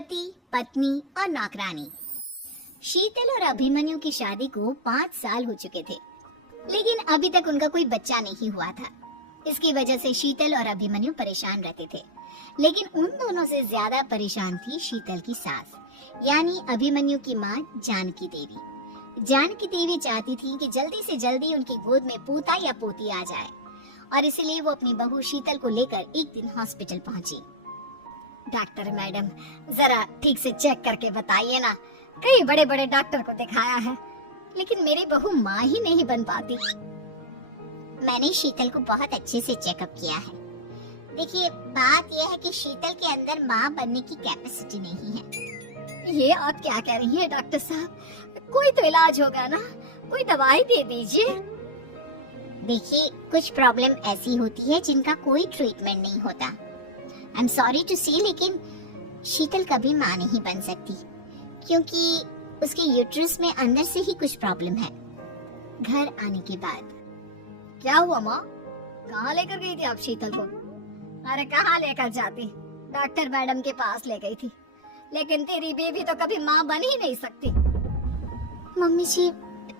पति, पत्नी और नौकरानी। शीतल और अभिमन्यु की शादी को 5 साल हो चुके थे, लेकिन अभी तक उनका कोई बच्चा नहीं हुआ था। इसकी वजह से शीतल और अभिमन्यु परेशान रहते थे, लेकिन उन दोनों से ज्यादा परेशान थी शीतल की सास, यानी अभिमन्यु की माँ जानकी देवी। जानकी देवी चाहती थी कि जल्दी से जल्दी उनकी गोद में पोता या पोती आ जाए, और इसलिए वो अपनी बहू शीतल को लेकर एक दिन हॉस्पिटल पहुंची। डॉक्टर मैडम, जरा ठीक से चेक करके बताइए ना, कई बड़े बड़े डॉक्टर को दिखाया है, लेकिन मेरी बहू माँ ही नहीं बन पाती। मैंने शीतल को बहुत अच्छे से चेकअप किया है। देखिए, बात यह है कि शीतल के अंदर माँ बनने की कैपेसिटी नहीं है। ये आप क्या कह रही हैं डॉक्टर साहब? कोई तो इलाज होगा ना, कोई दवाई दे दीजिए। देखिए, कुछ प्रॉब्लम ऐसी होती है जिनका कोई ट्रीटमेंट नहीं होता। आई एम सॉरी टू से, लेकिन शीतल कभी माँ नहीं बन सकती, क्योंकि उसके यूट्रस में अंदर से ही कुछ प्रॉब्लम है। घर आने के बाद क्या हुआ माँ? कहाँ लेकर गई थी आप शीतल को? अरे कहाँ लेकर जाती, डॉक्टर मैडम के पास ले गई थी, लेकिन तेरी बेबी तो कभी माँ बन ही नहीं सकती। मम्मी जी,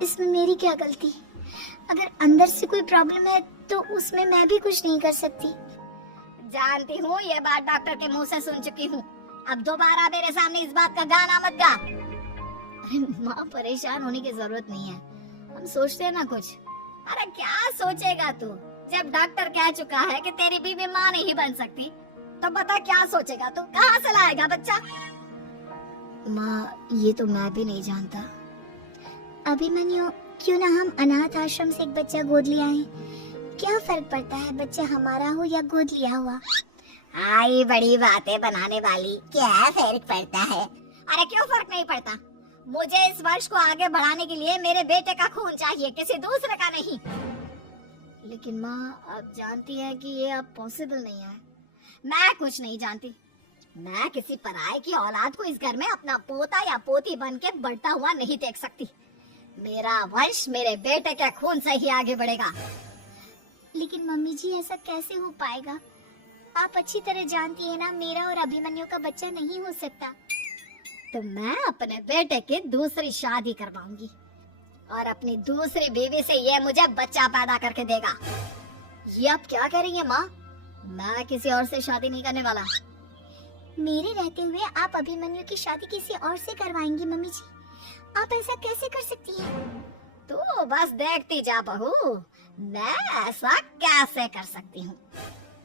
इसमें मेरी क्या गलती? अगर अंदर से कोई प्रॉब्लम है तो उसमें मैं भी कुछ नहीं कर सकती। जानती हूँ, ये बात डॉक्टर के मुंह से सुन चुकी हूँ। अब दोबारा मेरे सामने इस बात का गाना मत गा। अरे माँ, परेशान होने की जरूरत नहीं है, हम सोचते हैं ना कुछ। अरे क्या सोचेगा तू? जब डॉक्टर कह चुका है कि तेरी बीवी माँ नहीं बन सकती, तो बता क्या सोचेगा तू? कहाँ से लाएगा बच्चा? माँ, ये तो मैं भी नहीं जानता। अभिमन्यु, क्यों ना हम अनाथ आश्रम से एक बच्चा गोद लिया है? क्या फर्क पड़ता है बच्चा हमारा हो या गोद लिया हुआ? आई बड़ी बातें बनाने वाली, क्या फर्क पड़ता है? अरे क्यों फर्क नहीं पड़ता? मुझे इस वर्ष को आगे बढ़ाने के लिए मेरे बेटे का खून चाहिए, किसी दूसरे का नहीं। लेकिन माँ, आप जानती हैं कि ये अब पॉसिबल नहीं है। मैं कुछ नहीं जानती। मैं किसी पराये की औलाद को इस घर में अपना पोता या पोती बन के बढ़ता हुआ नहीं देख सकती। मेरा वंश मेरे बेटे के खून से ही आगे बढ़ेगा। लेकिन मम्मी जी, ऐसा कैसे हो पाएगा? आप अच्छी तरह जानती है ना, मेरा और अभिमन्यु का बच्चा नहीं हो सकता। तो मैं अपने बेटे की दूसरी शादी करवाऊंगी और अपनी दूसरी बीवी से ये मुझे बच्चा पैदा करके देगा। ये आप क्या कह रही हैं माँ? मैं किसी और से शादी नहीं करने वाला। मेरे रहते हुए आप अभिमन्यु की शादी किसी और से करवाएंगी मम्मी जी? आप ऐसा कैसे कर सकती हैं? तो बस देखती जा बहू, मैं ऐसा कैसे कर सकती हूँ।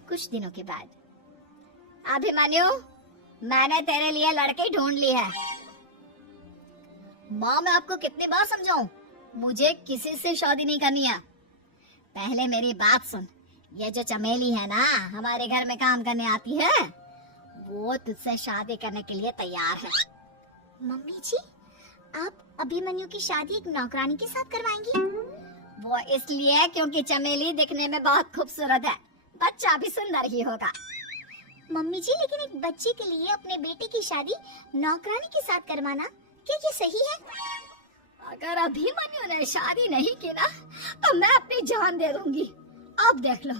कुछ दिनों के बाद, अभिमन्यु, मैंने तेरे लिए लड़की ढूंढ ली है। माँ, मैं आपको कितनी बार समझाऊं, मुझे किसी से शादी नहीं करनी है। पहले मेरी बात सुन। ये जो चमेली है ना, हमारे घर में काम करने आती है, वो तुझसे शादी करने के लिए तैयार है। मम्मी जी, आप अभिमन्यु की शादी एक नौकरानी के साथ करवाएंगी? वो इसलिए क्योंकि चमेली दिखने में बहुत खूबसूरत है, बच्चा भी सुंदर ही होगा। मम्मी जी, लेकिन एक बच्चे के लिए अपने बेटे की शादी नौकरानी के साथ करवाना, क्या ये सही है? अगर अभिमन्यु ने शादी नहीं की ना, तो मैं अपनी जान दे दूंगी। अब देख लो,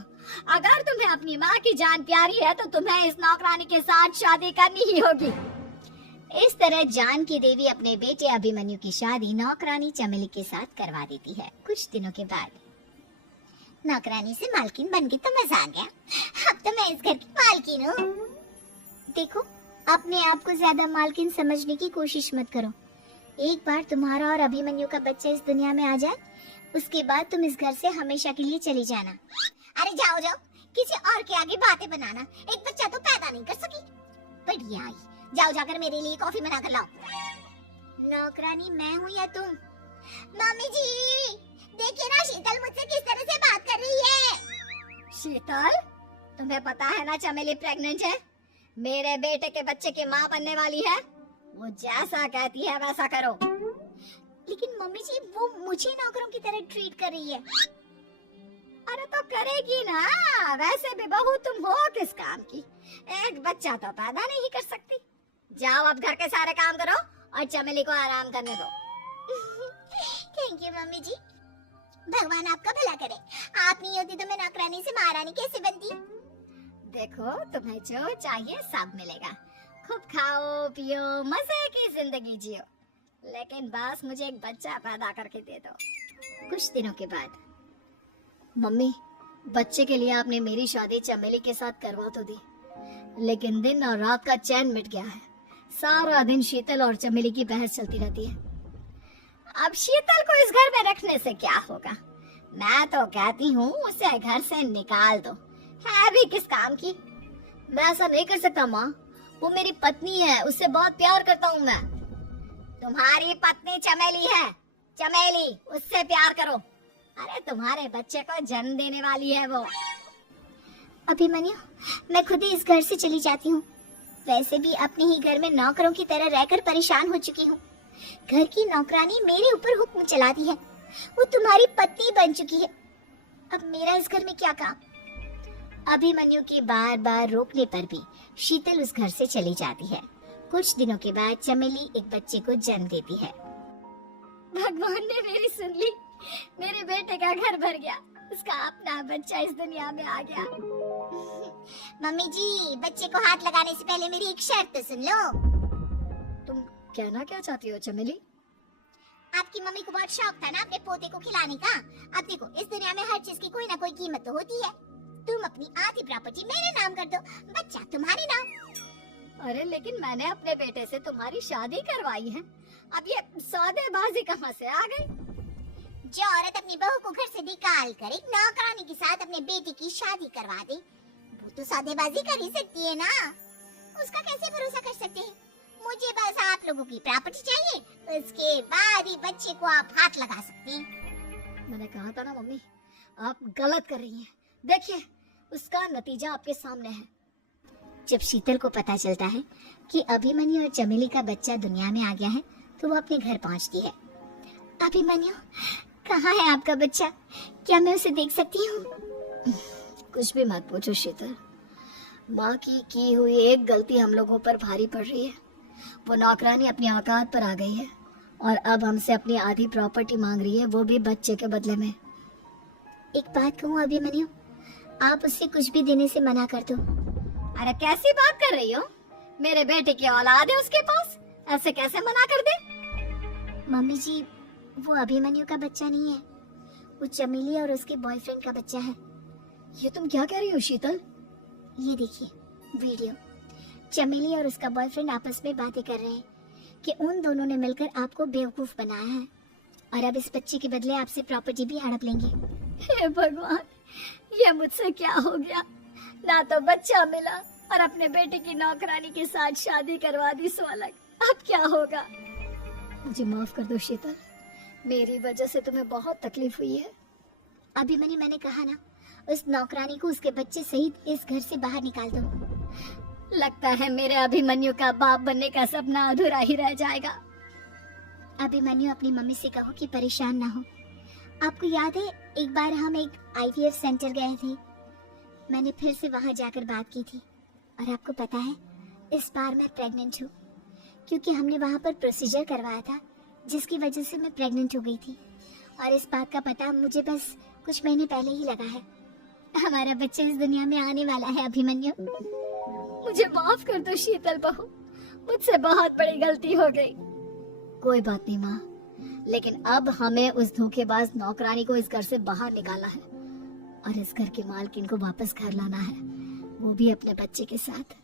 अगर तुम्हें अपनी माँ की जान प्यारी है तो तुम्हें इस नौकरानी के साथ शादी करनी ही होगी। इस तरह जानकी देवी अपने बेटे अभिमन्यु की शादी नौकरानी चमेली के साथ करवा देती है। कुछ दिनों के बाद, नौकरानी से मालकिन बन गई तो मजा आ गया। अब तो मैं इस घर की मालकिन हूँ। देखो, अपने आप को ज्यादा मालकिन समझने की कोशिश मत करो। एक बार तुम्हारा और अभिमन्यु का बच्चा इस दुनिया में आ जाए, उसके बाद तुम इस घर से हमेशा के लिए चली जाना। अरे जाओ जाओ, किसी और के आगे बातें बनाना। एक बच्चा तो पैदा नहीं कर सकी। बढ़िया आई, जाओ जाकर मेरे लिए कॉफी बना कर लाओ। नौकरानी मैं हूँ या तुम? मम्मी जी, देखिए ना, शीतल मुझसे किस तरह से बात कर रही है। शीतल, तुम्हें पता है ना चमेली प्रेग्नेंट है, मेरे बेटे के बच्चे की माँ बनने वाली है। वो जैसा कहती है वैसा करो। लेकिन मम्मी जी, वो मुझे नौकरों की तरह ट्रीट कर रही है। अरे तो करेगी ना, वैसे भी बहू तुम हो किस काम की? एक बच्चा तो पैदा नहीं कर सकती। जाओ अब घर के सारे काम करो और चमेली को आराम करने दो। थैंक यू मम्मी जी, भगवान आपका भला करे। आप नहीं होती तो मैं नौकरानी से महारानी कैसे बनती? देखो, तुम्हें जो चाहिए सब मिलेगा, खूब खाओ पियो, मजे की जिंदगी जियो, लेकिन बस मुझे एक बच्चा पैदा करके दे दो। कुछ दिनों के बाद, मम्मी, बच्चे के लिए आपने मेरी शादी चमेली के साथ करवा तो दी, लेकिन दिन और रात का चैन मिट गया है। सारा दिन शीतल और चमेली की बहस चलती रहती है। अब शीतल को इस घर में रखने से क्या होगा? मैं तो कहती हूँ उसे घर से निकाल दो, है भी किस काम की। मैं ऐसा नहीं कर सकता माँ, वो मेरी पत्नी है, उससे बहुत प्यार करता हूँ मैं। तुम्हारी पत्नी चमेली है, चमेली, उससे प्यार करो। अरे तुम्हारे बच्चे को जन्म देने वाली है वो। अभिमन्यु, मैं खुद ही इस घर से चली जाती हूँ। वैसे भी अपने ही घर में नौकरों की तरह रहकर परेशान हो चुकी हूँ। घर की नौकरानी मेरे ऊपर हुक्म चलाती है, वो तुम्हारी पत्नी बन चुकी है। अब मेरा इस घर में क्या काम? अभिमन्यु के बार बार रोकने पर भी शीतल उस घर से चली जाती है। कुछ दिनों के बाद चमेली एक बच्चे को जन्म देती है। भगवान ने मेरी सुन ली, मेरे बेटे का घर भर गया, उसका अपना बच्चा इस दुनिया में आ गया। मम्मी जी, बच्चे को हाथ लगाने से पहले मेरी एक शर्त तो सुन लो। तुम कहना क्या चाहती हो चमेली? आपकी मम्मी को बहुत शौक था ना अपने पोते को खिलाने का। अब देखो, इस दुनिया में हर चीज की कोई ना कोई कीमत तो होती है। तुम अपनी आधी प्रॉपर्टी मेरे नाम कर दो, बच्चा तुम्हारे नाम। अरे लेकिन मैंने अपने बेटे से तुम्हारी शादी करवाई है, अब ये सौदेबाजी कहाँ से आ गई? जो औरत अपनी बहू को घर से निकाल कर एक नौकरानी के साथ अपने बेटे की शादी करवा दे, वो तो सौदेबाजी कर ही सकती है ना। उसका कैसे भरोसा कर सकते हैं? मुझे बस आप लोगों की प्रॉपर्टी चाहिए, उसके बाद ही बच्चे को आप हाथ लगा सकते हैं। मैंने कहा था ना मम्मी, आप गलत कर रही हैं। देखिए, उसका नतीजा आपके सामने है। जब शीतल को पता चलता है कि अभिमन्यु और चमेली का बच्चा दुनिया में आ गया है, तो वो अपने घर पहुंचती है। अभिमन्यु, कहाँ है आपका बच्चा? क्या मैं उसे देख सकती हूँ? कुछ भी मत पूछो शीतल, माँ की हुई एक गलती हम लोगों पर भारी पड़ रही है। वो नौकरानी अपनी औकात पर आ गई है और अब हमसे अपनी आधी प्रॉपर्टी मांग रही है, वो भी बच्चे के बदले में। एक बात कहूँ अभिमन्यु, आप उससे कुछ भी देने से मना कर दो। अरे कैसी बात कर रही हो? मेरे बेटे की औलाद है उसके पास, ऐसे कैसे मना कर दे? मम्मी जी, वो अभिमन्यु का बच्चा नहीं है, वो चमेली और उसके बॉयफ्रेंड का बच्चा है। ये तुम क्या कह रही हो शीतल? ये देखिए वीडियो, चमेली और उसका बॉयफ्रेंड आपस में बातें कर रहे हैं कि उन दोनों ने मिलकर आपको बेवकूफ बनाया है और अब इस बच्चे के बदले आपसे प्रॉपर्टी भी हड़प लेंगे। हे भगवान, ये मुझसे क्या हो गया? ना तो बच्चा मिला और अपने बेटे की नौकरानी के साथ शादी करवा दी सो अलग। अब क्या होगा? मुझे माफ कर दो शीतल, मेरी वजह से तुम्हें बहुत तकलीफ हुई है। अभिमन्यु, मैंने कहा ना, उस नौकरानी को उसके बच्चे सहित इस घर से बाहर निकाल दो। लगता है मेरे अभिमन्यु का बाप बनने का सपना अधूरा ही रह जाएगा। अभिमन्यु, अपनी मम्मी से कहो कि परेशान ना हो। आपको याद है एक बार हम एक IVF सेंटर गए थे, मैंने फिर से वहां जाकर बात की थी और आपको पता है इस बार मैं प्रेग्नेंट हूँ, क्योंकि हमने वहां पर प्रोसीजर करवाया था जिसकी वजह से मैं प्रेग्नेंट हो गई थी और इस बात का पता मुझे बस कुछ महीने पहले ही लगा है। हमारा बच्चा इस दुनिया में आने वाला है अभिमन्यु। मुझे माफ कर दो शीतल बहू, मुझसे बहुत बड़ी गलती हो गई। कोई बात नहीं माँ, लेकिन अब हमें उस धोखेबाज नौकरानी को इस घर से बाहर निकाला है और इस घर के मालकिन को वापस घर लाना है, वो भी अपने बच्चे के साथ।